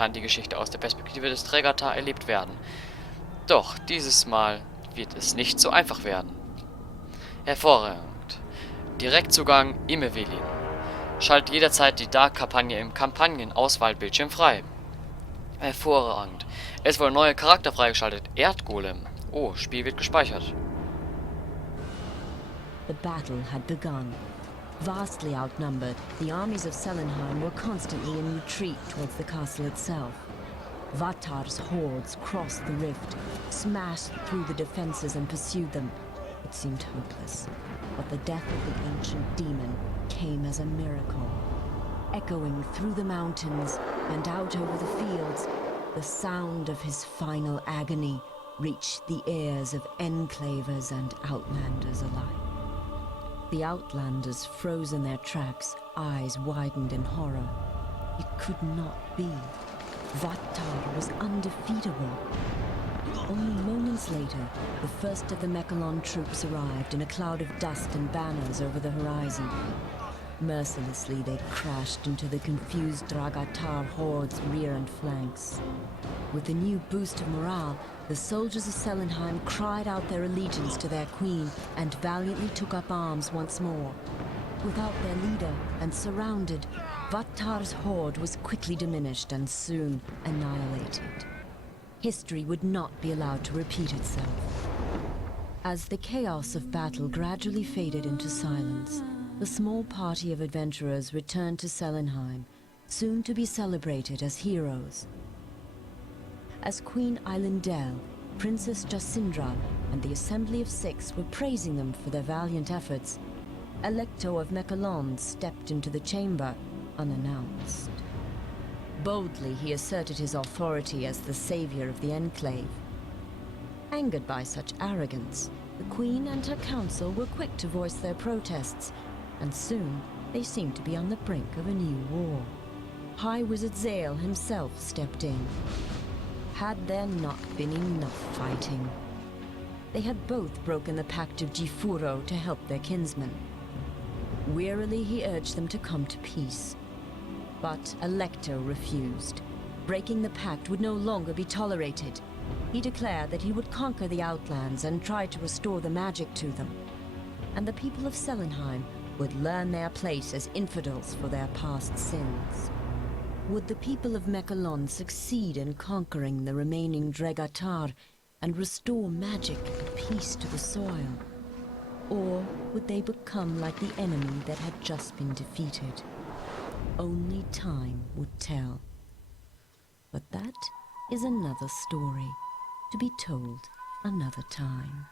kann die Geschichte aus der Perspektive des Trägertar erlebt werden. Doch dieses Mal wird es nicht so einfach werden. Hervorragend. Direktzugang E-Mail-Wählen. Schaltet jederzeit die Dark-Kampagne im Kampagnen-Auswahlbildschirm frei. Hervorragend. Es wurde ein neuer Charakter freigeschaltet. Erdgolem. Oh, Spiel wird gespeichert. The battle had begun. Vastly outnumbered, the armies of Selenheim were constantly in retreat towards the castle itself. Vatar's hordes crossed the rift, smashed through the defenses and pursued them. It seemed hopeless, but the death of the ancient demon came as a miracle. Echoing through the mountains and out over the fields, the sound of his final agony reached the ears of Enclavers and Outlanders alike. The Outlanders froze in their tracks, eyes widened in horror. It could not be. Vatar was undefeatable. Only moments later, the first of the Mechalon troops arrived in a cloud of dust and banners over the horizon. Mercilessly, they crashed into the confused Dragatar horde's rear and flanks. With a new boost of morale, the soldiers of Selenheim cried out their allegiance to their queen and valiantly took up arms once more. Without their leader and surrounded, Vatar's horde was quickly diminished and soon annihilated. History would not be allowed to repeat itself. As the chaos of battle gradually faded into silence, the small party of adventurers returned to Selenheim, soon to be celebrated as heroes. As Queen Eilendel, Princess Jacindra, and the Assembly of Six were praising them for their valiant efforts, Electo of Mechalon stepped into the chamber unannounced. Boldly, he asserted his authority as the savior of the Enclave. Angered by such arrogance, the Queen and her council were quick to voice their protests, and soon they seemed to be on the brink of a new war. High Wizard Zale himself stepped in. Had there not been enough fighting? They had both broken the pact of Jifuro to help their kinsman. Wearily he urged them to come to peace. But Electo refused. Breaking the pact would no longer be tolerated. He declared that he would conquer the Outlands and try to restore the magic to them. And the people of Selenheim would learn their place as infidels for their past sins. Would the people of Mechalon succeed in conquering the remaining Dregatar and restore magic and peace to the soil? Or would they become like the enemy that had just been defeated? Only time would tell. But that is another story, to be told another time.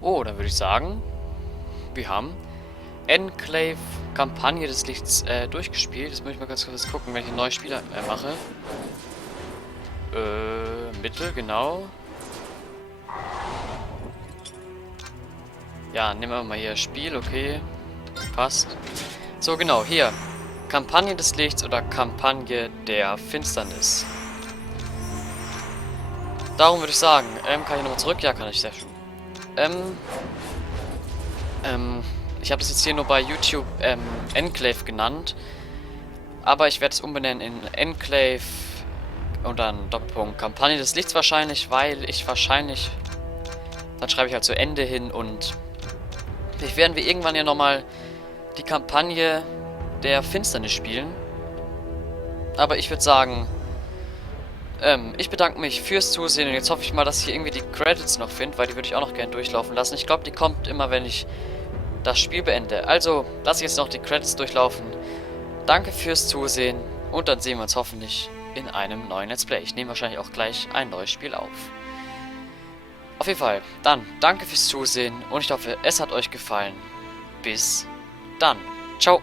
Oh, dann würde ich sagen, wir haben Enclave, Kampagne des Lichts durchgespielt. Jetzt muss ich mal ganz kurz gucken, wenn ich einen neuen Spieler mache. Mittel, genau. Ja, nehmen wir mal hier Spiel, okay. Passt. So, genau, hier. Kampagne des Lichts oder Kampagne der Finsternis. Darum würde ich sagen, kann ich nochmal zurück? Ja, kann ich, sehr schön. Ich habe das jetzt hier nur bei YouTube Enclave genannt. Aber ich werde es umbenennen in Enclave und dann Doppelpunkt Kampagne des Lichts wahrscheinlich, weil ich wahrscheinlich... Dann schreibe ich halt zu Ende hin und... Vielleicht werden wir irgendwann ja nochmal die Kampagne der Finsternis spielen. Aber ich würde sagen... ich bedanke mich fürs Zusehen und jetzt hoffe ich mal, dass ich hier irgendwie die Credits noch finde, weil die würde ich auch noch gerne durchlaufen lassen. Ich glaube, die kommt immer, wenn ich das Spiel beende. Also, lasse ich jetzt noch die Credits durchlaufen. Danke fürs Zusehen und dann sehen wir uns hoffentlich in einem neuen Let's Play. Ich nehme wahrscheinlich auch gleich ein neues Spiel auf. Auf jeden Fall, dann danke fürs Zusehen und ich hoffe, es hat euch gefallen. Bis dann. Ciao.